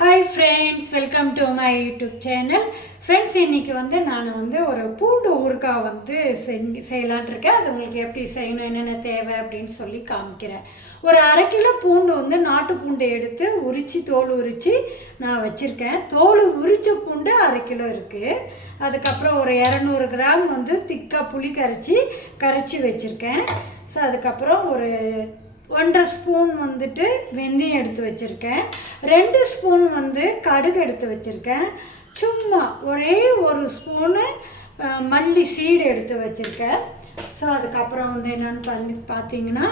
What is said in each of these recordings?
Hi friends, welcome to my YouTube channel. Friends, இன்றைக்கி நான் ஒரு பூண்டு ஊறுகாய் செய்யலான் இருக்கேன். அது உங்களுக்கு எப்படி செய்யணும், என்னென்ன தேவை அப்படின்னு சொல்லி காமிக்கிறேன். ஒரு 1/2 கிலோ பூண்டு நாட்டு பூண்டு எடுத்து தோல் உரித்து நான் வச்சுருக்கேன். தோல் உரித்த பூண்டு 1/2 கிலோ இருக்குது. அதுக்கப்புறம் ஒரு 200 கிராம் திக்காக புளி கரைச்சி வச்சுருக்கேன். ஸோ அதுக்கப்புறம் ஒரு 1.5 ஸ்பூன் வெந்தயம் எடுத்து வச்சுருக்கேன். 2 ஸ்பூன் கடுகு எடுத்து வச்சுருக்கேன். சும்மா ஒரே ஒரு ஸ்பூனு மல்லி சீடு எடுத்து வச்சுருக்கேன். ஸோ அதுக்கப்புறம் என்னென்னு பார்த்தீங்கன்னா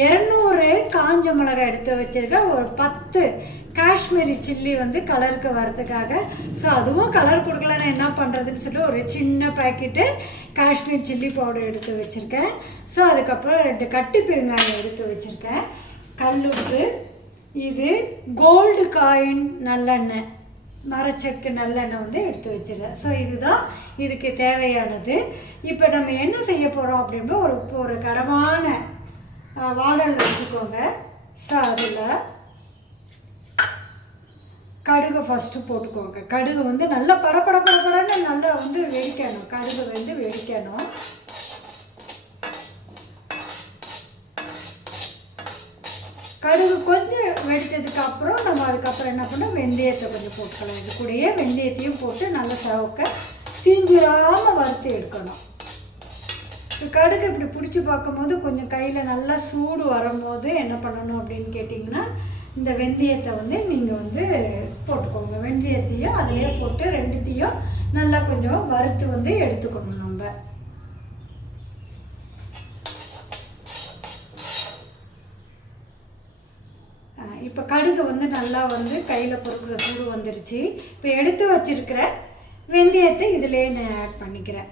200 காஞ்ச மிளகாய் எடுத்து வச்சுருக்கேன். ஒரு 10 காஷ்மீரி சில்லி கலருக்கு வரதுக்காக. ஸோ அதுவும் கலர் கொடுக்கலன்னு என்ன பண்ணுறதுன்னு சொல்லி ஒரு சின்ன பேக்கெட்டு காஷ்மீர் சில்லி பவுடர் எடுத்து வச்சுருக்கேன். ஸோ அதுக்கப்புறம் 2 கட்டி பெருங்காயம் எடுத்து வச்சுருக்கேன். கல்லுப்பு, இது கோல்டு காயின் நல்லெண்ணெய், மரச்செக்கு நல்லெண்ணெய் எடுத்து வச்சுருக்கேன். ஸோ இதுதான் இதுக்கு தேவையானது. இப்போ நம்ம என்ன செய்ய போகிறோம் அப்படின்னா ஒரு கனமான வானல் வச்சுக்கோங்க. ஸோ அதில் கடுகு ஃபஸ்ட்டு போட்டுக்கோங்க. கடுகு நல்லா படப்படன்னு நல்லா வெடிக்கணும். கடுகு வெடிக்கணும். கடுகு கொஞ்சம் வெடித்ததுக்கு அப்புறம் நம்ம அதுக்கப்புறம் என்ன பண்ணோம், வெந்தயத்தை கொஞ்சம் போட்டுக்கலாம். இது கூடயே வெந்தயத்தையும் போட்டு நல்லா சவக்க தீஞ்சிராமல் வறுத்து எடுக்கணும். கடுகு இப்படி பிடிச்சி பார்க்கும்போது கொஞ்சம் கையில் நல்லா சூடு வரும்போது என்ன பண்ணணும் அப்படின்னு கேட்டிங்கன்னா, இந்த வெந்தயத்தை நீங்கள் போட்டுக்கோங்க. வெந்தயத்தையும் அதிலே போட்டு 2த்தையும் நல்லா கொஞ்சம் வறுத்து எடுத்துக்கணும். நம்ம இப்போ கடுகு நல்லா கையில் பொறுக்கிற சூடு வந்துருச்சு. இப்போ எடுத்து வச்சிருக்கிற வெந்தயத்தை இதிலே நான் ஆட் பண்ணிக்கிறேன்.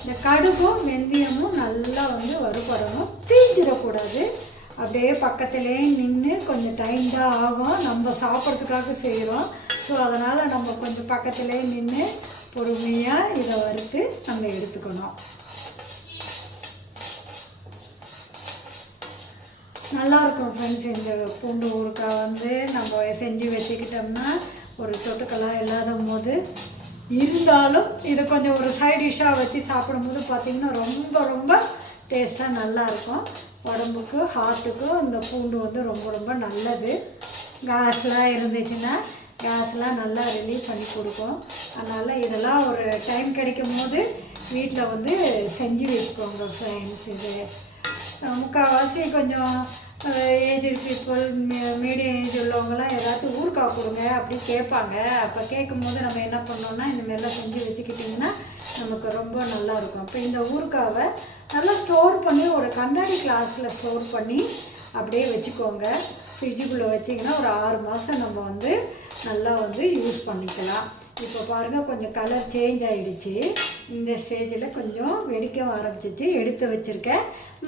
இந்த கடுகும் வெந்தயமும் நல்லா வறுபடணும், தீஞ்சிடக்கூடாது. அப்படியே பக்கத்துலேயே நின்று கொஞ்சம் டைம் தான் ஆகும். நம்ம சாப்பிட்றதுக்காக செய்கிறோம். ஸோ அதனால் நம்ம கொஞ்சம் பக்கத்துலேயே நின்று பொறுமையாக இதை வறுத்து நம்ம எடுத்துக்கணும். நல்லாயிருக்கும் ஃப்ரெண்ட்ஸ். இந்த பூண்டு ஊறுகாய் நம்ம செஞ்சு வச்சுக்கிட்டோம்னா ஒரு தொட்டுக்கெல்லாம் இல்லாத போது இருந்தாலும் இது கொஞ்சம் ஒரு சைட் டிஷ்ஷாக வச்சு சாப்பிடும்போது பார்த்திங்கன்னா ரொம்ப ரொம்ப டேஸ்ட்டாக நல்லாயிருக்கும். உடம்புக்கு ஹார்ட்டுக்கும் இந்த பூண்டு ரொம்ப நல்லது. கேஸ்லாம் இருந்துச்சுன்னா கேஸ்லாம் நல்லா ரிலீவ் பண்ணி கொடுக்கும். அதனால் இதெல்லாம் ஒரு டைம் கிடைக்கும் போது வீட்டில் செஞ்சு வச்சுக்கோங்க ஃப்ரெண்ட்ஸ். இது முக்கால்வாசி கொஞ்சம் ஏஜ் பீப்புள், மீடியம் ஏஜ் உள்ளவங்களாம் ஏதாச்சும் ஊறுகாய் கொடுங்க அப்படி கேட்பாங்க. அப்போ கேட்கும்போது நம்ம என்ன பண்ணோன்னா இந்தமாரிலாம் செஞ்சு வச்சுக்கிட்டிங்கன்னா நமக்கு ரொம்ப நல்லாயிருக்கும். அப்போ இந்த ஊறுகாவை நல்லா ஸ்டோர் பண்ணி ஒரு கண்ணாடி கிளாஸில் ஸ்டோர் பண்ணி அப்படியே வச்சுக்கோங்க. ஃப்ரிட்ஜுக்குள்ளே வச்சிங்கன்னா ஒரு 6 மாதம் நம்ம நல்லா யூஸ் பண்ணிக்கலாம். இப்போ பாருங்கள், கொஞ்சம் கலர் சேஞ்ச் ஆகிடுச்சு. இந்த ஸ்டேஜில் கொஞ்சம் வெடிக்க ஆரம்பிச்சிச்சு. எடுத்து வச்சுருக்கேன்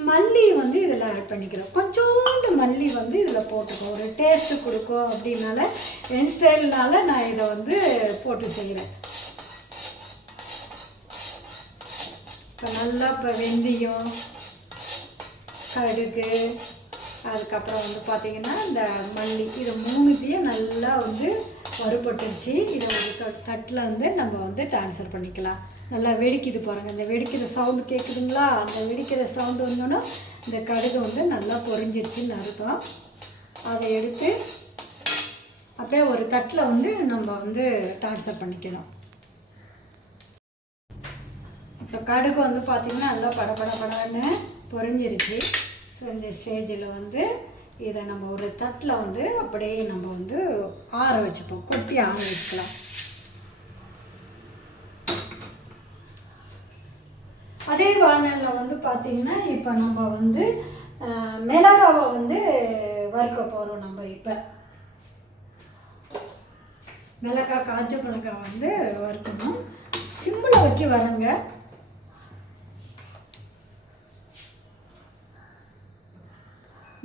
மல்லி இதில் ஆட் பண்ணிக்கிறோம். கொஞ்சோண்டு மல்லி இதில் போட்டுக்கோம். ஒரு டேஸ்ட்டு கொடுக்கும் அப்படின்னால என் ஸ்டைல்னால நான் இதை போட்டு செய்கிறேன். இப்போ நல்லா இப்போ வெந்தயம், கடுகு, அதுக்கப்புறம் பார்த்திங்கன்னா இந்த மல்லி, இது 3த்தையும் நல்லா வறுபட்டுருச்சு. இதை ஒரு தட்டில் நம்ம ட்ரான்ஸ்ஃபர் பண்ணிக்கலாம். நல்லா வெடிக்குது பாருங்கள். இந்த வெடிக்கிற சவுண்டு கேட்குதுங்களா? அந்த வெடிக்கிற சவுண்டு வந்தோன்னா இந்த கடுகு நல்லா பொரிஞ்சிருச்சுன்னு அர்த்தம். அதை எடுத்து அப்படியே ஒரு தட்டில் நம்ம ட்ரான்ஸ்ஃபர் பண்ணிக்கணும். இப்போ கடுகு பார்த்திங்கன்னா நல்லா படன்னு பொரிஞ்சிருச்சு. ஸோ இந்த ஸ்டேஜில் இதை நம்ம ஒரு தட்டில் அப்படியே நம்ம ஆற வச்சுப்போம். கொட்டி ஆற வச்சுக்கலாம். அதே வானலில் பார்த்திங்கன்னா இப்போ நம்ம மிளகாவை வறுக்க போகிறோம். நம்ம இப்போ மிளகாய், காய்ச்ச மிளகாய் வறுக்கணும். சிம்பிளாக வச்சு வரங்க.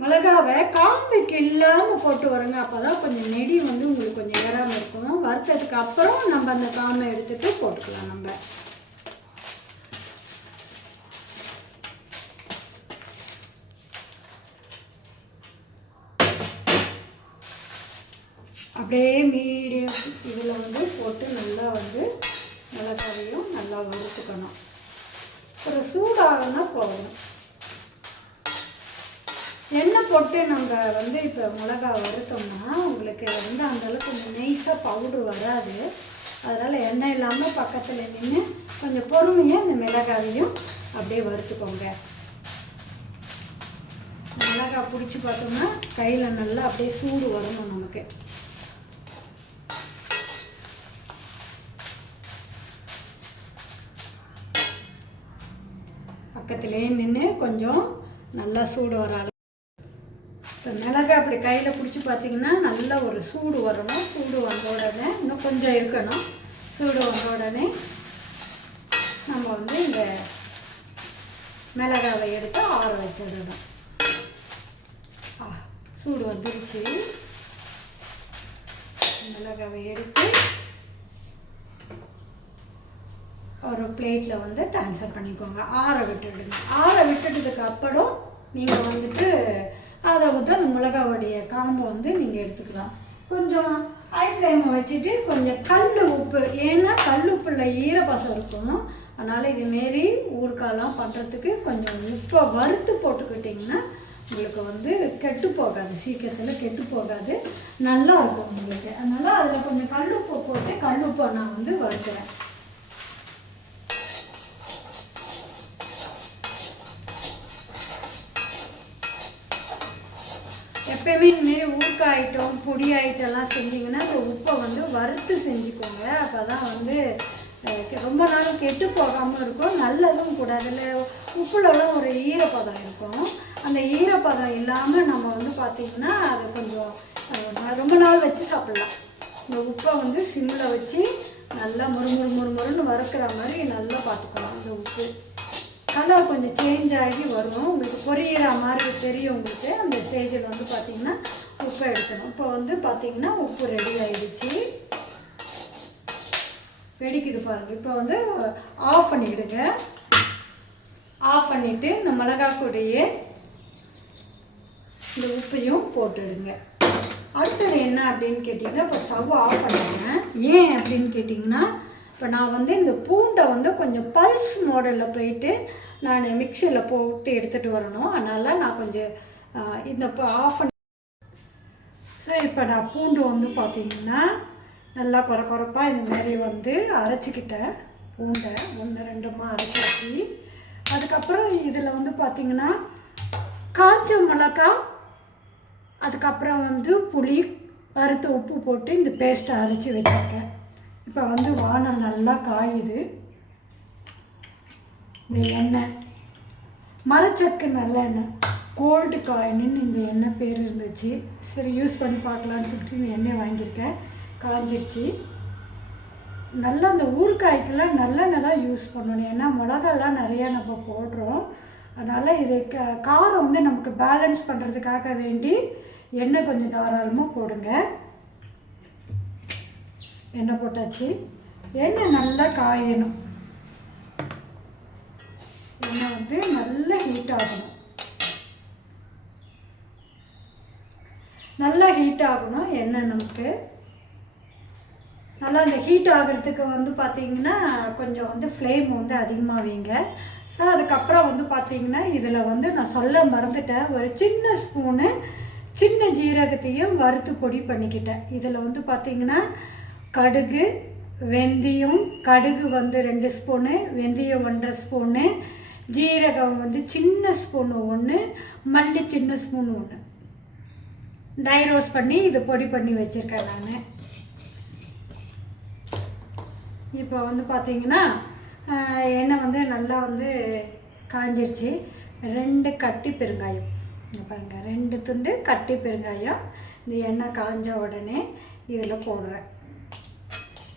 மிளகாவை காம்புக்கு இல்லாமல் போட்டு வருங்க. அப்போ தான் கொஞ்சம் நெடி உங்களுக்கு கொஞ்சம் ஏறாமல் இருக்கும். வறுத்ததுக்கு அப்புறம் நம்ம அந்த காம்பை எடுத்துகிட்டு போட்டுக்கலாம். நம்ம அப்படியே மீடியம் இதில் வந்து போட்டு நல்லா வந்து மிளகாவையும் நல்லா வறுத்துக்கணும். ஒரு சூடாகனா போகணும். எண்ணெய் போட்டு நம்ம வந்து இப்போ மிளகா வறுத்தோம்னா உங்களுக்கு வந்து அந்தளவுக்கு கொஞ்சம் நைஸாக பவுட்ரு வராது. அதனால் எண்ணெய் இல்லாமல் பக்கத்தில் நின்று கொஞ்சம் பொறுமையாக இந்த மிளகாவையும் அப்படியே வறுத்துக்கோங்க. மிளகாய் பிடிச்சி பார்த்தோம்னா கையில் நல்லா அப்படியே சூடு வரணும் நமக்கு. பக்கத்திலே நின்று கொஞ்சம் நல்லா சூடு வர அளவு. இப்போ மிளகாய் அப்படி கையில் பிடிச்சி பார்த்திங்கன்னா நல்லா ஒரு சூடு வரணும். சூடு வந்த உடனே இன்னும் கொஞ்சம் இருக்கணும். சூடு வந்த உடனே நம்ம வந்து இந்த மிளகாவை எடுத்து ஆற வச்சிடணும். சூடு வந்துருச்சு. மிளகாவை எடுத்து ஒரு பிளேட்டில் வந்து ட்ரான்ஸ்ஃபர் பண்ணிக்கோங்க. ஆற விட்டுடுங்க. ஆற விட்டுட்டதுக்கு அப்புறம் நீங்கள் வந்துட்டு அதை வந்து அந்த மிளகாவுடைய காம்பை வந்து நீங்கள் எடுத்துக்கலாம். கொஞ்சம் ஹை ஃப்ளேமை வச்சுட்டு கொஞ்சம் கல் உப்பு, ஏன்னா கல் உப்பில் ஈரப்பசம் இருக்கும். அதனால் இதுமாரி ஊறுகாயெலாம் பண்ணுறதுக்கு கொஞ்சம் உப்பை வறுத்து போட்டுக்கிட்டிங்கன்னா உங்களுக்கு வந்து கெட்டு போகாது, சீக்கிரத்தில் கெட்டு போகாது, நல்லா இருக்கும் உங்களுக்கு. அதனால் அதில் கொஞ்சம் கல் உப்பு போட்டு கல் உப்பை நான் வந்து வறுக்கிறேன். எப்போயுமே இதுமாரி ஊறுகாய் ஐட்டம் பொடி ஐட்டம்லாம் செஞ்சிங்கன்னா அந்த உப்பை வந்து வறுத்து செஞ்சுக்கோங்க. அப்போ தான் வந்து ரொம்ப நாள் கெட்டு போகாமல் இருக்கும். நல்லதும் கூட. அதில் உப்புலலாம் ஒரு ஈரப்பதம் இருக்கும். அந்த ஈரப்பதம் இல்லாமல் நம்ம வந்து பார்த்திங்கன்னா அதை கொஞ்சம் ரொம்ப நாள் வச்சு சாப்பிட்லாம். இந்த உப்பை வந்து சிம்மில் வச்சு நல்லா முறுமுறுன்னு வறுக்கிற மாதிரி நல்லா பார்த்துக்கணும். அந்த உப்பு கலர் கொஞ்சம் சேஞ்ச் ஆகி வரும். உங்களுக்கு பொரியிற மாதிரி தெரியும். உங்களுக்கு அந்த ஸ்டேஜில் வந்து பார்த்திங்கன்னா உப்பை எடுக்கணும். இப்போ வந்து பார்த்திங்கன்னா உப்பு ரெடி ஆகிடுச்சு. வெடிக்குது பாருங்கள். இப்போ வந்து ஆஃப் பண்ணிவிடுங்க. ஆஃப் பண்ணிவிட்டு இந்த மிளகாக்கூடைய இந்த உப்பையும் போட்டுடுங்க. அடுத்தது என்ன அப்படின்னு கேட்டிங்கன்னா, இப்போ ஸ்டவ் ஆஃப் பண்ணிடுங்க. ஏன் அப்படின்னு கேட்டிங்கன்னா, இப்போ நான் வந்து இந்த பூண்டை வந்து கொஞ்சம் பல்ஸ் மாடலில் போயிட்டு நான் மிக்சியில் போட்டு எடுத்துகிட்டு வரணும். அதனால் நான் கொஞ்சம் இந்த ஆஃப் பண்ணி. ஸோ இப்போ நான் பூண்டு வந்து பார்த்திங்கன்னா நல்லா குறப்பாக இந்தமாரி வந்து அரைச்சிக்கிட்டேன். பூண்டை 1-2 அரைச்சாச்சு. அதுக்கப்புறம் இதில் வந்து பார்த்திங்கன்னா காஞ்ச மிளகா, அதுக்கப்புறம் வந்து புளி, வறுத்து உப்பு போட்டு இந்த பேஸ்ட்டை அரைச்சி வச்சுருக்கேன். இப்போ வந்து வானல் நல்லா காயுது. இந்த எண்ணெய் மரச்சக்கு நல்லெண்ணெய், கோல்டு காயின்னு இந்த எண்ணெய் பேர் இருந்துச்சு. சரி யூஸ் பண்ணி பார்க்கலான்னு சொல்லிட்டு இந்த எண்ணெய் வாங்கியிருக்கேன். காஞ்சிருச்சு. நல்லா அந்த ஊறுகாய்க்கெல்லாம் நல்லெண்ணெய் தான் யூஸ் பண்ணணும். ஏன்னா மிளகாலாம் நிறையா நம்ம போடுறோம். அதனால் இது காரம் வந்து நமக்கு பேலன்ஸ் பண்ணுறதுக்காக வேண்டி எண்ணெய் கொஞ்சம் தாராளமாக போடுங்க. எண்ணெய் போட்டாச்சு. எண்ணெய் நல்லா காயணும். எண்ணெய் வந்து நல்லா ஹீட் ஆகணும். நல்லா ஹீட் ஆகணும் எண்ணெய் நமக்கு. நல்லா அந்த ஹீட் ஆகிறதுக்கு வந்து பார்த்திங்கன்னா கொஞ்சம் வந்து ஃப்ளேம் வந்து அதிகமாக வைங்க. ஸோ அதுக்கப்புறம் வந்து பார்த்திங்கன்னா இதில் வந்து நான் சொல்ல மறந்துட்டேன், ஒரு சின்ன ஸ்பூனு சின்ன ஜீரகத்தையும் வறுத்து பொடி பண்ணிக்கிட்டேன். இதில் வந்து பார்த்திங்கன்னா கடுகு, வெந்தயம், கடுகு வந்து 2 ஸ்பூனு, வெந்தயம் 1.5 ஸ்பூனு, ஜீரகம் வந்து சின்ன ஸ்பூனு 1, மல்லி சின்ன ஸ்பூன் 1 ட்ரை ரோஸ்ட் பண்ணி இது பொடி பண்ணி வச்சுருக்கேன் நான். இப்போ வந்து பார்த்திங்கன்னா எண்ணெய் வந்து நல்லா வந்து காஞ்சிருச்சு. 2 கட்டி பெருங்காயம், இங்கே பாருங்கள், 2 துண்டு கட்டி பெருங்காயம் இந்த எண்ணெய் காஞ்ச உடனே இதில் போடுறேன்.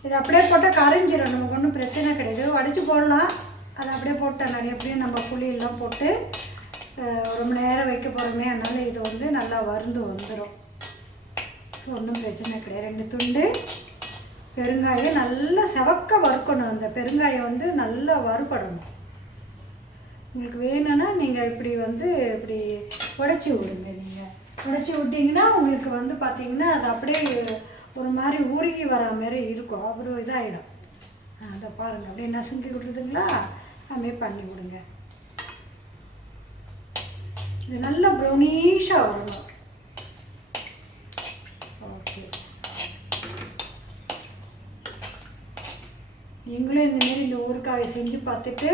இது அப்படியே போட்டால் கரைஞ்சிடும், நமக்கு ஒன்றும் பிரச்சனை கிடையாது. உடச்சி போடலாம். அதை அப்படியே போட்டேன் நிறைய. எப்படியும் நம்ம புளியெல்லாம் போட்டு ரொம்ப நேரம் வைக்க போகிறோமே, அதனால் இது வந்து நல்லா வறுந்து வந்துடும். ஒன்றும் பிரச்சனை கிடையாது. 2 துண்டு பெருங்காயம் நல்லா செவக்க வறுக்கணும். அந்த பெருங்காயம் வந்து நல்லா வறுபடணும். உங்களுக்கு வேணும்னா நீங்கள் இப்படி வந்து இப்படி உடச்சி விடுங்க. நீங்கள் உடச்சி விட்டிங்கன்னா உங்களுக்கு வந்து பார்த்திங்கன்னா அது அப்படியே ஒரு மாதிரி உருகி வர மாதிரி இருக்கும், அப்புறம் இதாகிடும். அதை பாருங்கள், அப்படியே நசுங்கி விட்றதுங்களா, அதுமாரி பண்ணி விடுங்க. இது நல்லா ப்ரௌனிஷாக வரணும். ஓகே, நீங்களும் இந்தமாரி இந்த ஊறுகாயை செஞ்சு பார்த்துட்டு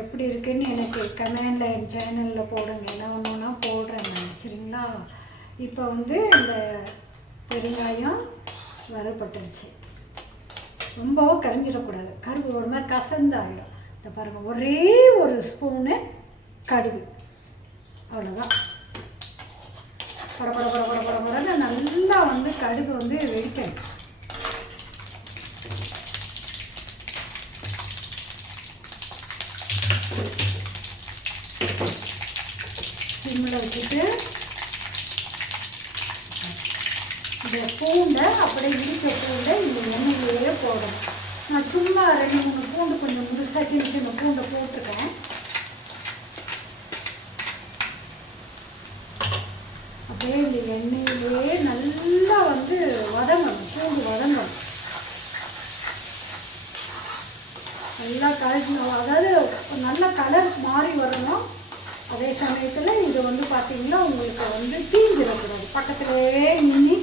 எப்படி இருக்குன்னு எனக்கு கமெண்டில் என் சேனலில் போடுங்க. என்ன ஒன்றுனா போடுறேன் நான், சரிங்களா? இப்போ வந்து இந்த பெருங்காயம் வறுபட்டுருச்சு. ரொம்பவும் கரைஞ்சிடக்கூடாது, கருவு ஒரு மாதிரி கசந்தாகிடும். இதை பாருங்கள், ஒரே ஒரு ஸ்பூனு கடுகு, அவ்வளோதான். பட பட பட பட பட படன்னு நல்லா வந்து கடுகு வந்து வெடிக்கணும். சிம்மில் வச்சுட்டு இந்த பூண்டை அப்படியே இடித்த பூண்டை இந்த எண்ணெயிலேயே போடணும். நான் சும்மா 2-3 பூண்டு கொஞ்சம் முழுசாக சின்ன சின்ன பூண்டை போட்டுருக்கேன். அப்படியே இந்த எண்ணெயிலேயே நல்லா வந்து வதங்கணும், பூண்டு வதங்கணும். நல்லா கலக்கணும், அதாவது நல்ல கலர் மாறி வரணும். அதே சமயத்தில் இது வந்து பார்த்திங்கன்னா உங்களுக்கு வந்து தீஞ்சிடக்கூடாது. பக்கத்துலேயே நின்று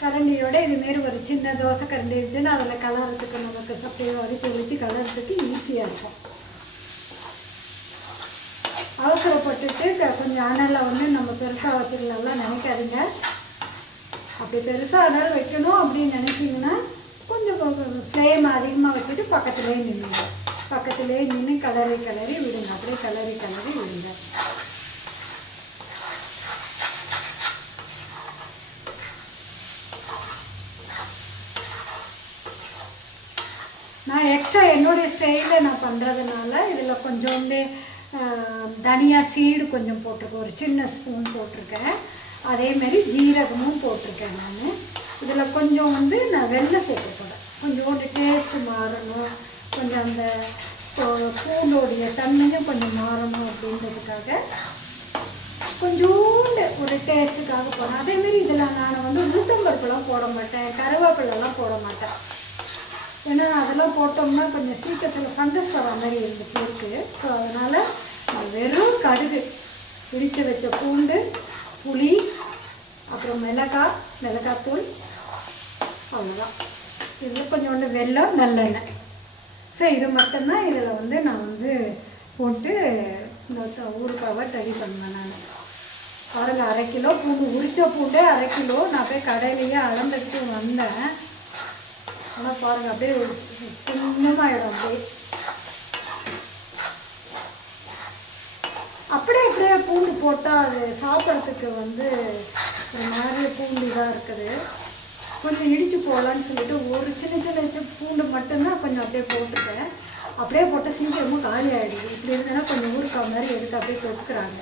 கரண்டியோட இதுமாரி ஒரு சின்ன தோசை கரண்டி இருந்துச்சுன்னா அதில் கலர்றதுக்கு நமக்கு அப்படியே வச்சு கலர்றதுக்கு ஈஸியாக இருக்கும். அவசரப்பட்டுட்டு கொஞ்சம் அனலில் வந்து நம்ம பெருசாக வச்சுக்கலாம்லாம் நினைக்காதுங்க. அப்படி பெருசாக அனல் வைக்கணும் அப்படின்னு நினைச்சிங்கன்னா கொஞ்சம் ஃப்ளேம் அதிகமாக வச்சுட்டு பக்கத்துலேயே நின்றுங்க. பக்கத்துலேயே நின்று கலரி விடுங்க, அப்படியே கலரி விடுங்க. நான் எக்ஸ்ட்ரா என்னுடைய ஸ்டைலில் நான் பண்ணுறதுனால இதில் கொஞ்சோண்டு தனியா சீடு கொஞ்சம் போட்டிருக்கேன், ஒரு சின்ன ஸ்பூன் போட்டிருக்கேன். அதேமாரி ஜீரகமும் போட்டிருக்கேன். நான் இதில் கொஞ்சம் வந்து நான் வெல்லம் சேர்க்கக்கூடாது, கொஞ்சோண்டு டேஸ்ட்டு மாறணும், கொஞ்சம் அந்த பூண்டோடைய தன்மையும் கொஞ்சம் மாறணும் அப்படின்றதுக்காக கொஞ்சோண்டு ஒரு டேஸ்ட்டுக்காக போடுறேன். அதேமாரி இதில் நான் வந்து உளுத்தம்பருப்புலாம் போட மாட்டேன், கருவேப்பிலெல்லாம் போட மாட்டேன். ஏன்னா அதெல்லாம் போட்டோம்னா கொஞ்சம் சீக்கிரத்தில் ஃபங்கஸ் வர மாதிரி இருக்குது. ஸோ அதனால் வெறும் கடுகு, இடித்து வச்ச பூண்டு, புளி, அப்புறம் மிளகாத்தூள், அவ்வளோதான். இதில் கொஞ்சோண்டு வெல்லம், நல்லெண்ணெய். ஸோ இது மட்டும்தான் இதில் வந்து நான் வந்து போட்டு இந்த ஊறுகாவை ரெடி பண்ணுவேன். நான் பாருங்கள், 1/2 கிலோ பூண்டு, உரித்த பூண்டே 1/2 கிலோ. நான் போய் கடையிலேயே அளந்துட்டு வந்தேன். ஆனால் பாருங்கள், அப்படியே சின்னமாகிடும். அப்படியே பூண்டு போட்டால் அது சாப்பிட்றதுக்கு வந்து ஒரு மாதிரி பூண்டு இதாக இருக்குது. கொஞ்சம் இடித்து போடலான்னு சொல்லிட்டு ஒரு சின்ன பூண்டு மட்டும்தான் கொஞ்சம் அப்படியே போட்டுட்டேன். அப்படியே போட்டால் சீக்கிரமும் காலி ஆகிடுது. இப்படி இருந்தேன்னா கொஞ்சம் ஊறுக்காய் மாதிரி எடுத்து அப்படியே தொட்டுக்கிறாங்க.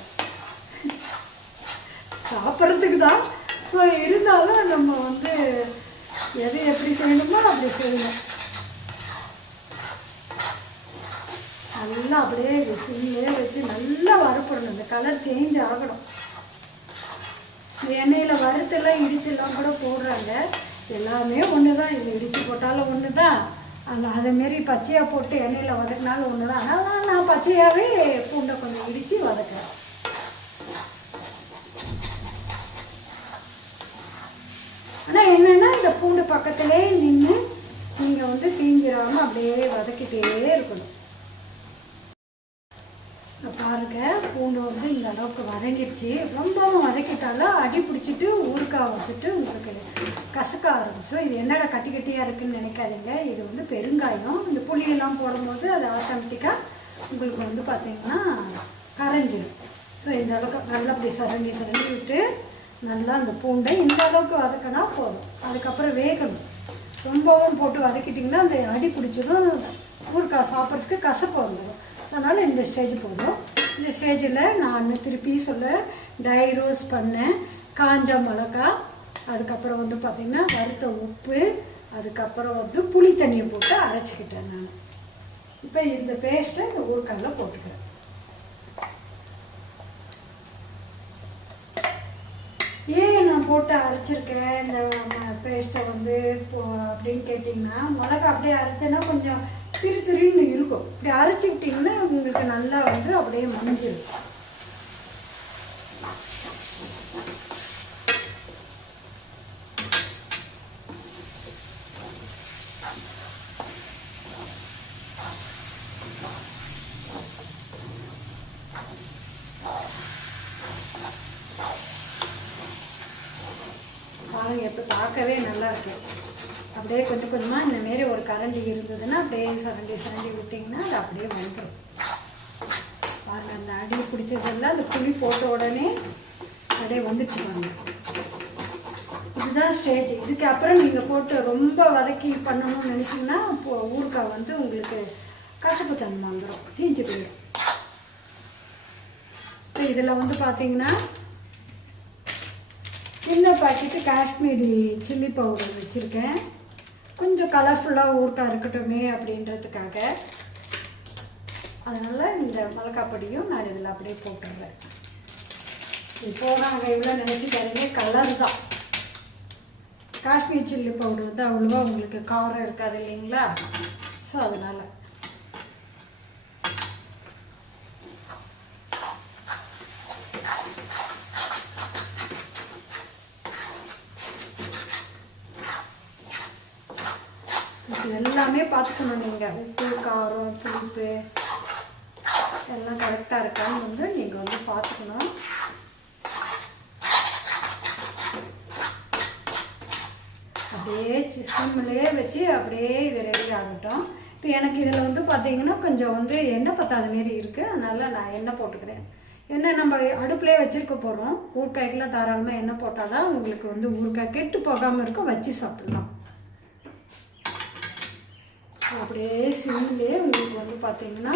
சாப்பிட்றதுக்கு தான். ஸோ இருந்தாலும் நம்ம வந்து எது எப்படி செய்யணுமோ அப்படி செய்யணும். நல்லா அப்படியே விசிலே வச்சு நல்லா வறுப்படணும். இந்த கலர் சேஞ்ச் ஆகணும். இந்த எண்ணெயில் வறுத்தெல்லாம் இடிச்செல்லாம் கூட போடுறாங்க. எல்லாமே ஒன்று தான். இது இடித்து போட்டாலும் ஒன்று தான், அதேமாரி பச்சையாக போட்டு எண்ணெயில் வதக்கினாலும் ஒன்று தான். ஆனால் நான் பச்சையாகவே பூண்டை கொஞ்சம் இடித்து வதக்குறேன். ஆனால் என்னென்னா இந்த பூண்டு பக்கத்திலே நின்று நீங்கள் வந்து தீஞ்சிடாமல் அப்படியே வதக்கிட்டே இருக்கணும். பாருங்கள், பூண்டு வந்து இந்த அளவுக்கு வதங்கிடுச்சு. ரொம்பவும் வதக்கிட்டாலும் அடி பிடிச்சிட்டு ஊறுக்காய் வந்துட்டு உங்களுக்கு கசக்க ஆரம்பிச்சோம். இது என்னடா கட்டி கட்டியாக இருக்குதுன்னு நினைக்காதீங்க. இது வந்து பெருங்காயம். இந்த புளியெல்லாம் போடும்போது அது ஆட்டோமேட்டிக்காக உங்களுக்கு வந்து பார்த்திங்கன்னா கரைஞ்சிடும். ஸோ இந்த அளவுக்கு நல்லா அப்படி சுரண்டி விட்டு நல்லா அந்த பூண்டை இந்த அளவுக்கு வதக்கினா போதும். அதுக்கப்புறம் வேகணும். ரொம்பவும் போட்டு வதக்கிட்டிங்கன்னா அந்த அடி பிடிச்சதும் ஊறுக்காய் சாப்பிட்றதுக்கு கசப்பு வந்துடும். அதனால் இந்த ஸ்டேஜ் போதும். இந்த ஸ்டேஜில் நான் திருப்பி ட்ரை ரோஸ்ட் பண்ணேன் காஞ்ச மிளகா, அதுக்கப்புறம் வந்து பார்த்திங்கன்னா வறுத்த உப்பு, அதுக்கப்புறம் வந்து புளி தண்ணியை போட்டு அரைச்சிக்கிட்டேன் நான். இப்போ இந்த பேஸ்ட்டை இந்த ஊறுகாயில் போட்டுக்கிறேன். ஏன் நான் போட்டு அரைச்சிருக்கேன் இந்த பேஸ்ட்டு கேட்டிங்கன்னா, மிளகா அப்படியே அரைச்சேன்னா கொஞ்சம் திரு திருன்னு இருக்கும். இப்படி அரைச்சிக்கிட்டிங்கன்னா உங்களுக்கு நல்லா வந்து அப்படியே மஞ்சிடும். பாருங்கள், இப்போ பார்க்கவே நல்லா இருக்கு. அப்படியே கொஞ்சம் கொஞ்சமாக இந்தமாரி ஒரு கரண்டி இருந்ததுன்னா அப்படியே சரண்டி விட்டிங்கன்னா அது அப்படியே வந்துடும். பாருங்கள், அந்த அடி பிடிச்சதெல்லாம் அந்த புளி போட்ட உடனே அப்படியே வந்துச்சு பாருங்கள். இதுதான் ஸ்டேஜ். இதுக்கப்புறம் நீங்கள் போட்டு ரொம்ப வதக்கி பண்ணணும்னு நினச்சிங்கன்னா ஊறுகாய் வந்து உங்களுக்கு கசப்பு தன்மை வந்துடும், தீஞ்சு போயிடும். இப்போ இதில் வந்து பார்த்திங்கன்னா சின்ன பாக்கெட்டு காஷ்மீரி சில்லி பவுடர் வச்சுருக்கேன். கொஞ்சம் கலர்ஃபுல்லாக ஊறுகாய் இருக்கட்டுமே அப்படின்றதுக்காக. அதனால் இந்த மிளகாய் பொடியும் நான் இதில் அப்படியே போட்டுடுறேன். இப்போது நாங்கள் இவ்வளோ நினச்சிக்காதீங்க, கலர் தான். காஷ்மீர் சில்லி பவுடர் வந்து அவ்வளோவா உங்களுக்கு காரம் இருக்காது இல்லைங்களா? ஸோ அதனால் எல்லாமே பார்த்துக்கணும். நீங்கள் உப்பு, காரம், புளிப்பு எல்லாம் கரெக்டாக இருக்கான்னு வந்து நீங்கள் வந்து பார்த்துக்கணும். அப்படியே சிம்மிலே வச்சு அப்படியே இது ரெடி ஆகட்டும். இப்போ எனக்கு இதில் வந்து பார்த்திங்கன்னா கொஞ்சம் வந்து எண்ணெய் பத்தாத மாரி இருக்குது. அதனால் நான் எண்ணெய் போட்டுக்கிறேன். எண்ணெய் நம்ம அடுப்புலேயே வச்சுருக்க போகிறோம். ஊறுகாய்க்கெலாம் தாராளமாக எண்ணெய் போட்டால் தான் உங்களுக்கு வந்து ஊறுகாய் கெட்டு போகாமல் இருக்கும், வச்சு சாப்பிட்லாம். அப்படியே சிம்மிலே உங்களுக்கு வந்து பார்த்திங்கன்னா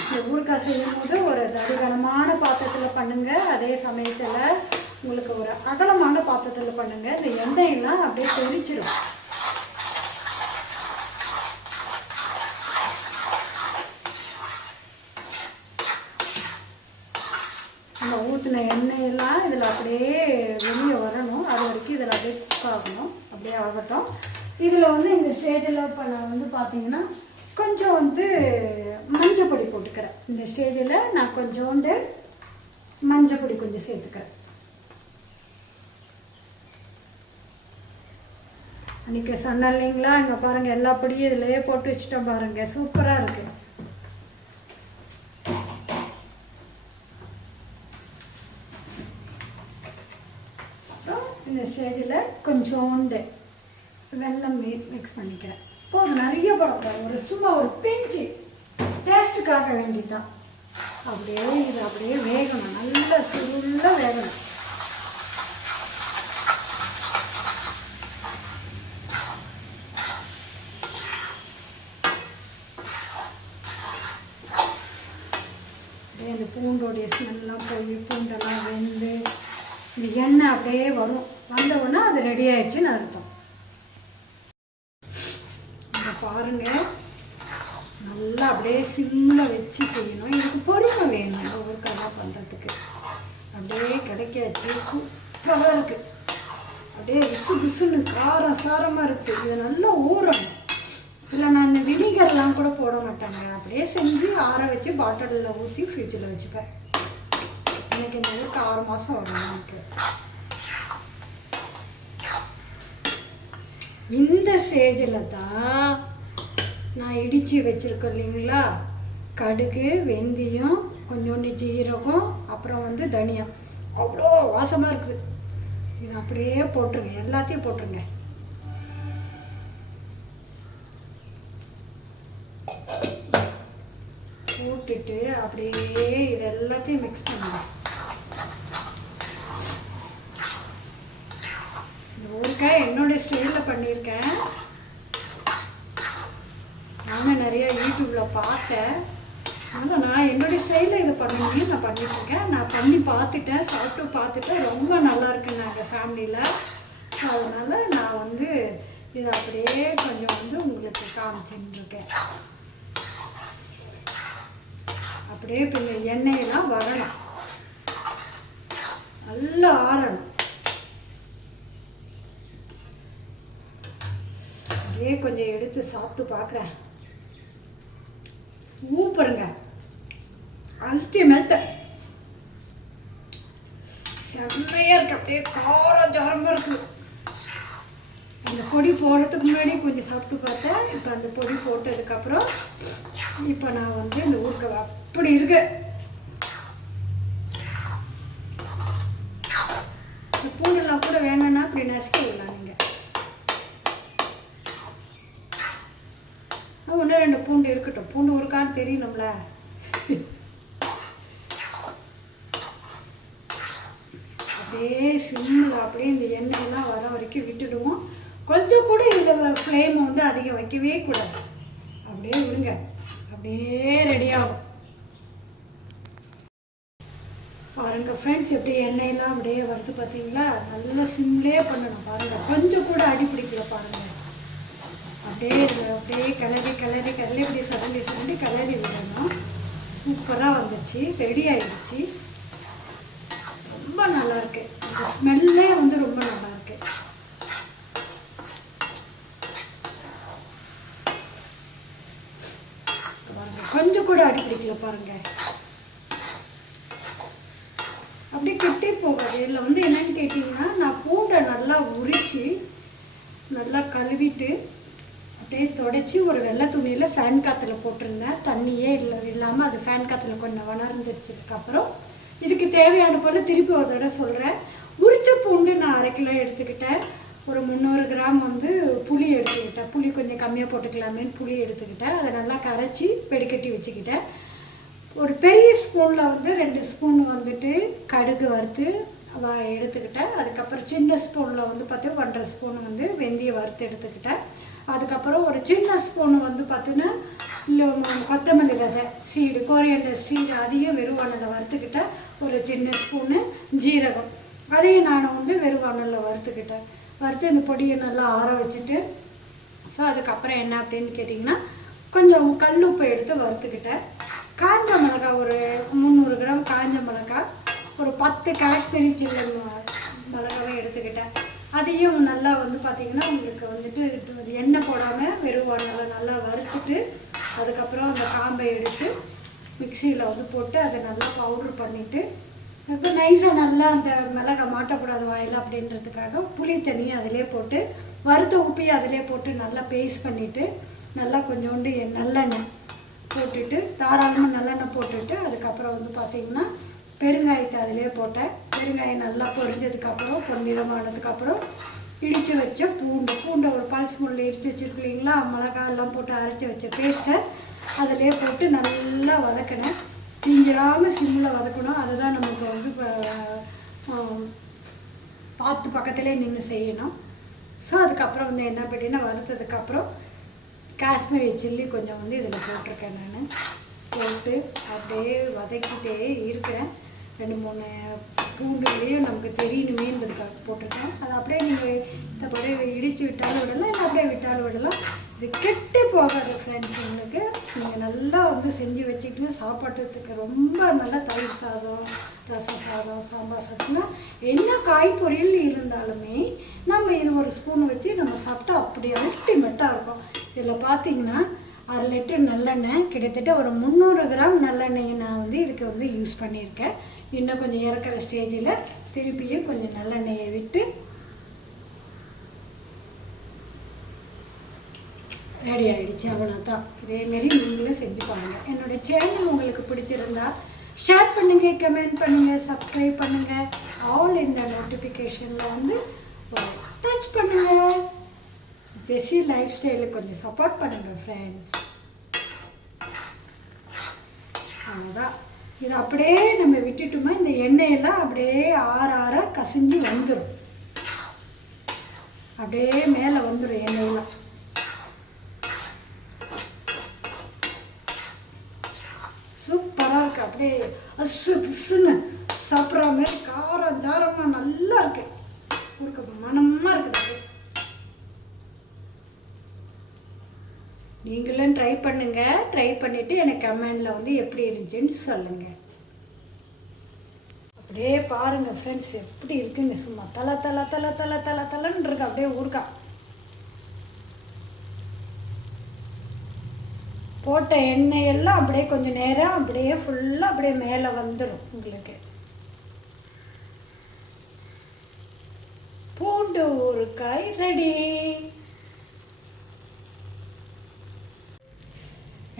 இந்த ஊறுகாய் செய்யும்போது ஒரு தடிகனமான பாத்திரத்தில் பண்ணுங்கள். அதே சமயத்தில் உங்களுக்கு ஒரு அகலமான பாத்திரத்தில் பண்ணுங்கள். இந்த எண்ணெயெல்லாம் அப்படியே தெரிச்சிடும். அந்த ஊற்றின எண்ணெயெல்லாம் இதில் அப்படியே வெளியே வரணும். அது வரைக்கும் இதில் அப்படியே குக் ஆகணும். அப்படியே ஆகட்டும். இதில் வந்து இந்த ஸ்டேஜில் இப்போ நான் வந்து பார்த்திங்கன்னா கொஞ்சம் வந்து மஞ்சள் பொடி போட்டுக்கிறேன். இந்த ஸ்டேஜில் நான் கொஞ்சோண்டு மஞ்சள் பொடி கொஞ்சம் சேர்த்துக்கிறேன். அன்றைக்கி சொன்னேன் இல்லைங்களா, இங்கே பாருங்கள் எல்லா பொடியும் இதிலையே போட்டு வச்சுட்டோம் பாருங்கள், சூப்பராக இருக்குது. அப்புறம் இந்த ஸ்டேஜில் கொஞ்சோண்டு வெல்லம் மிக்ஸ் பண்ணிக்கிறேன். போதும், நிறைய போடக்கூடாது, ஒரு சும்மா ஒரு பிஞ்சு டேஸ்ட்டுக்காக வேண்டியதுதான். அப்படியே இது அப்படியே வேகணும், நல்லா சுருளாக வேகணும். அப்படியே அந்த பூண்டோடைய ஸ்மெல்லாம் போய் பூண்டெல்லாம் வெந்து இந்த எண்ணெய் அப்படியே வரும். வந்தவுடனே அது ரெடி ஆகிடுச்சுன்னு அர்த்தம். பாருங்கள், நல்லா அப்படியே சிம்மில் வச்சு செய்யணும். இதுக்கு பொறுமை வேணும் ஊறுகாய் பண்ணுறதுக்கு. அப்படியே கிடைக்காச்சு, சூப்பராக இருக்குது. அப்படியே விசு விசுன்னு காரம் சாரமாக இருக்குது. இது நல்லா ஊறணும். இதில் நான் இந்த வினிகர்லாம் கூட போட மாட்டாங்க. அப்படியே செஞ்சு ஆற வச்சு பாட்டிலில் ஊற்றி ஃப்ரிட்ஜில் வச்சுப்பேன். எனக்கு இந்த ஊருக்கு 6 மாதம் வரும். எனக்கு இந்த ஸ்டேஜில் தான் நான் இடித்து வச்சுருக்கேன் இல்லைங்களா, கடுகு, வெந்தயம், கொஞ்சோண்டு ஜீரகம், அப்புறம் வந்து தனியா. அவ்வளோ வாசமாக இருக்குது. இது அப்படியே போட்டுருங்க, எல்லாத்தையும் போட்டுருங்க. போட்டுட்டு அப்படியே இது எல்லாத்தையும் மிக்ஸ் பண்ணுங்க. இந்த ஊறுகாய் என்னோடய ஸ்டைலில் பண்ணியிருக்கேன். நானும் நிறைய யூடியூப்பில் பார்த்தேன். ஆனால் நான் என்னுடைய ஸ்டைலில் இதை பண்ணணும்னு நான் பண்ணிட்டுருக்கேன். நான் பண்ணி பார்த்துட்டேன், சாப்பிட்டு பார்த்துட்டேன், ரொம்ப நல்லா இருக்குன்னு நாங்கள் ஃபேமிலியில். அதனால் நான் வந்து இதை அப்படியே கொஞ்சம் வந்து உங்களுக்கு காமிச்சுட்டுருக்கேன். அப்படியே இப்போ இந்த எண்ணெயெல்லாம் வரணும், நல்லா ஆறணும். அப்படியே கொஞ்சம் எடுத்து சாப்பிட்டு பார்க்குறேன். சூப்பருங்க, அல்டிமேட், செம்மையாக இருக்குது. அப்படியே காரம் ஜாரமாக இருக்குது. அந்த பொடி போடுறதுக்கு முன்னாடி கொஞ்சம் சாப்பிட்டு பார்த்தேன். இப்போ அந்த பொடி போட்டதுக்கப்புறம் இப்போ நான் வந்து இந்த ஊறுகாய் அப்படி இருக்கு. இந்த பூண்டெல்லாம் கூட வேணும்னா அப்படி நசுக்கி விடலாம் நீங்கள். ஒன்று 2 பூண்டு இருக்கட்டும், பூண்டு ஊறுகான்னு தெரியணும்ல. அப்படியே சிம்மில் அப்படியே இந்த எண்ணெயெல்லாம் வர வரைக்கும் விட்டுடுவோம். கொஞ்சம் கூட இதில் ஃப்ளேமை வந்து அதிகம் வைக்கவே கூடாது. அப்படியே விடுங்க, அப்படியே ரெடியாகும். பாருங்கள் ஃப்ரெண்ட்ஸ், எப்படி எண்ணெயெல்லாம் அப்படியே வருது பார்த்தீங்களா? நல்லா சிம்லேயே பண்ணணும். பாருங்கள், கொஞ்சம் கூட அடி பிடிக்கல. பாருங்கள், அப்படியே அப்படியே கிளறி கிளறி கிளறி இப்படி சுரண்டி சுரண்டி கிளறி விடணும். சூப்பராக வந்துச்சு, ரெடி ஆகிடுச்சு. ரொம்ப நல்லாயிருக்கு. அந்த ஸ்மெல்லே வந்து ரொம்ப நல்லாயிருக்கு. கொஞ்சம் கூட அடி பிடிக்கல. பாருங்கள், அப்படி கெட்டே போகாது. இதில் வந்து என்னென்னு கேட்டிங்கன்னா, நான் பூண்டை நல்லா உரித்து நல்லா கழுவிட்டு அப்படியே தொடச்சி ஒரு வெள்ளை துணியில் ஃபேன் காற்றுல போட்டிருந்தேன். தண்ணியே இல்லாமல் அது ஃபேன் காற்றுல கொஞ்சம் வளர்ந்துச்சதுக்கப்புறம் இதுக்கு தேவையான போல் திருப்பி ஒரு தடவை சொல்கிறேன். உரிச்ச பூண்டு நான் 1/2 கிலோ எடுத்துக்கிட்டேன். ஒரு 300 கிராம் வந்து புளி எடுத்துக்கிட்டேன். புளி கொஞ்சம் கம்மியாக போட்டுக்கலாமேன்னு புளி எடுத்துக்கிட்டேன். அதை நல்லா கரைச்சி பெடிக்கட்டி வச்சுக்கிட்டேன். ஒரு பெரிய ஸ்பூனில் வந்து 2 ஸ்பூன் வந்துட்டு கடுகு வறுத்து எடுத்துக்கிட்டேன். அதுக்கப்புறம் சின்ன ஸ்பூனில் வந்து பார்த்து 1.5 ஸ்பூன் வந்து வெந்தயம் வறுத்து எடுத்துக்கிட்டேன். அதுக்கப்புறம் ஒரு சின்ன ஸ்பூன் வந்து பார்த்தீங்கன்னா கொத்தமல்லி விதை சீடு, கோரியண்டர் சீடு, அதையும் வெறுவானலில் வறுத்துக்கிட்டேன். ஒரு சின்ன ஸ்பூனு ஜீரகம், அதையும் நான் வந்து வெறுவானலில் வறுத்துக்கிட்டேன். வறுத்து இந்த பொடியை நல்லா ஆற வச்சுட்டு, ஸோ அதுக்கப்புறம் என்ன அப்படின்னு கேட்டிங்கன்னா, கொஞ்சம் கல்லுப்பு எடுத்து வறுத்துக்கிட்டேன். காஞ்ச மிளகா ஒரு 300 கிராம் காஞ்ச மிளகா, ஒரு 10 காஷ்மீரி சில்லி மிளகாவை எடுத்துக்கிட்டேன். அதையும் நல்லா வந்து பார்த்திங்கன்னா உங்களுக்கு வந்துட்டு எண்ணெய் போடாமல் வெறுவானலில் நல்லா வறுத்துட்டு, அதுக்கப்புறம் அந்த காம்பை எடுத்து மிக்சியில் வந்து போட்டு அதை நல்லா பவுட்ரு பண்ணிவிட்டு, இப்போ நைஸாக நல்லா அந்த மிளகா மாட்டக்கூடாது வாயில் அப்படின்றதுக்காக புளி தண்ணியை அதிலே போட்டு வறுத்த உப்பையை அதிலே போட்டு நல்லா பேஸ்ட் பண்ணிவிட்டு, நல்லா கொஞ்சோண்டு நல்லெண்ணெய் போட்டுட்டு, தாராளமாக நல்லெண்ணெய் போட்டுட்டு, அதுக்கப்புறம் வந்து பார்த்திங்கன்னா பெருங்காயத்தை அதிலே போட்டேன். பெருங்காயம் நல்லா பொரிஞ்சதுக்கப்புறம் பொன்னிறமானதுக்கப்புறம் இடித்து வச்ச பூண்டை ஒரு பல்ஸ் முள்ளில் இடித்து வச்சுருக்கு இல்லைங்களா, மிளகாய் எல்லாம் போட்டு அரைச்சி வச்ச பேஸ்ட்டை அதிலே போட்டு நல்லா வதக்கினேன். திஞ்சிராமல் சிம்மில் வதக்கணும். அதுதான் நமக்கு வந்து இப்போ பார்த்து பக்கத்துலேயே நின்று செய்யணும். ஸோ அதுக்கப்புறம் வந்து என்ன பண்ணினா, வறுத்ததுக்கப்புறம் காஷ்மீரி சில்லி கொஞ்சம் வந்து இதில் போட்டிருக்கேன். நான் போட்டு அப்படியே வதக்கிட்டே இருக்கிறேன். 2-3 பூண்டுலேயும் நமக்கு தெரியணுமேன்றதுக்காக போட்டிருக்கேன். அது அப்படியே நீங்கள் இத்தப்படி இடித்து விட்டாலும் விடலாம், இல்லை அப்படியே விட்டாலும் விடலாம். இது கெட்டு போகாது ஃப்ரெண்ட்ஸ். உங்களுக்கு நீங்கள் நல்லா வந்து செஞ்சு வச்சுக்கிட்டு சாப்பாட்டுக்கு ரொம்ப நல்லா தயிர் சாதம், ரசம் சாதம், சாம்பார் சாதம்னா என்ன காய் பொரியல் இருந்தாலுமே நம்ம இது ஒரு ஸ்பூன் வச்சு நம்ம சாப்பிட்டா அப்படி அல்டிமேட்டாக இருக்கும். இதில் பார்த்தீங்கன்னா 1/2 லிட்டர் நல்லெண்ணெய், கிட்டத்தட்ட ஒரு 300 கிராம் நல்லெண்ணெயை நான் வந்து இதுக்கு வந்து யூஸ் பண்ணியிருக்கேன். இன்னும் கொஞ்சம் இறக்குற ஸ்டேஜில் திருப்பியும் கொஞ்சம் நல்லெண்ணெயை விட்டு ரெடி ஆகிடுச்சு. அவ்வளோதான். இதேமாரி நீங்களும் செஞ்சு பாருங்கள். என்னோடய சேனல் உங்களுக்கு பிடிச்சிருந்தா ஷேர் பண்ணுங்கள், கமெண்ட் பண்ணுங்கள், சப்ஸ்கிரைப் பண்ணுங்கள், ஆல் இந்த நோட்டிஃபிகேஷனில் வந்து டச் பண்ணுங்கள். ஜெஸி லைஃப் ஸ்டைலுக்கு கொஞ்சம் சப்போர்ட் பண்ணுங்கள் ஃப்ரெண்ட்ஸ். அவ்வளோதான். இது அப்படியே நம்ம விட்டுட்டோமா, இந்த எண்ணெயெல்லாம் அப்படியே ஆற கசிஞ்சு வந்துடும். அப்படியே மேலே வந்துடும் எண்ணெயெல்லாம். சூப்பராக இருக்குது. அப்படியே அசு புசுன்னு சாப்பிட்ற மாதிரி காரம் ஜாரமாக நல்லா இருக்கு. மனமாக இருக்குது. நீங்களும் ட்ரை பண்ணுங்கள். ட்ரை பண்ணிவிட்டு எனக்கு கமெண்டில் வந்து எப்படி இருந்துச்சுன்னு சொல்லுங்கள். அப்படியே பாருங்கள் ஃப்ரெண்ட்ஸ், எப்படி இருக்குன்னு சும்மா தலை தலை தலை தலை தலை தலைன்னு இருக்கு. அப்படியே ஊறுகாய் போட்ட எண்ணெயெல்லாம் அப்படியே கொஞ்சம் நேரம் அப்படியே ஃபுல்லாக அப்படியே மேலே வந்துடும் உங்களுக்கு. பூண்டு ஊறுகாய் ரெடி.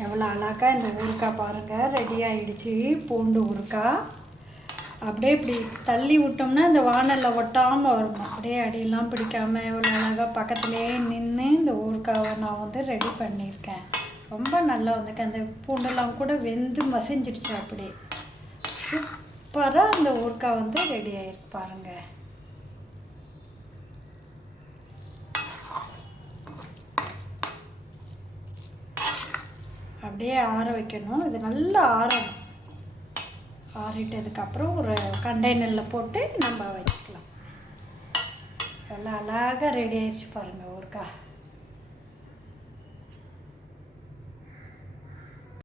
எவ்வளோ அழகாக இந்த ஊறுகாய் பாருங்கள் ரெடி ஆகிடுச்சு. பூண்டு ஊறுகாய் அப்படியே இப்படி தள்ளி விட்டோம்னா இந்த வானலில் ஒட்டாமல் வரும். அப்படியே அடியெல்லாம் பிடிக்காமல் எவ்வளோ அழகாக பக்கத்துலேயே நின்று இந்த ஊறுகாவை நான் வந்து ரெடி பண்ணியிருக்கேன். ரொம்ப நல்லா வந்துக்கு அந்த பூண்டெல்லாம் கூட வெந்து மசிஞ்சிடுச்சு. அப்படியே சூப்பராக அந்த ஊறுகாய் வந்து ரெடி ஆகிருக்கு பாருங்கள். அப்படியே ஆற வைக்கணும். இது நல்லா ஆறணும். ஆறிட்டதுக்கப்புறம் ஒரு கண்டெய்னரில் போட்டு நம்ம வச்சுக்கலாம். நல்லா அழகாக ரெடி ஆயிடுச்சு பாருங்கள் ஊறுகாய்.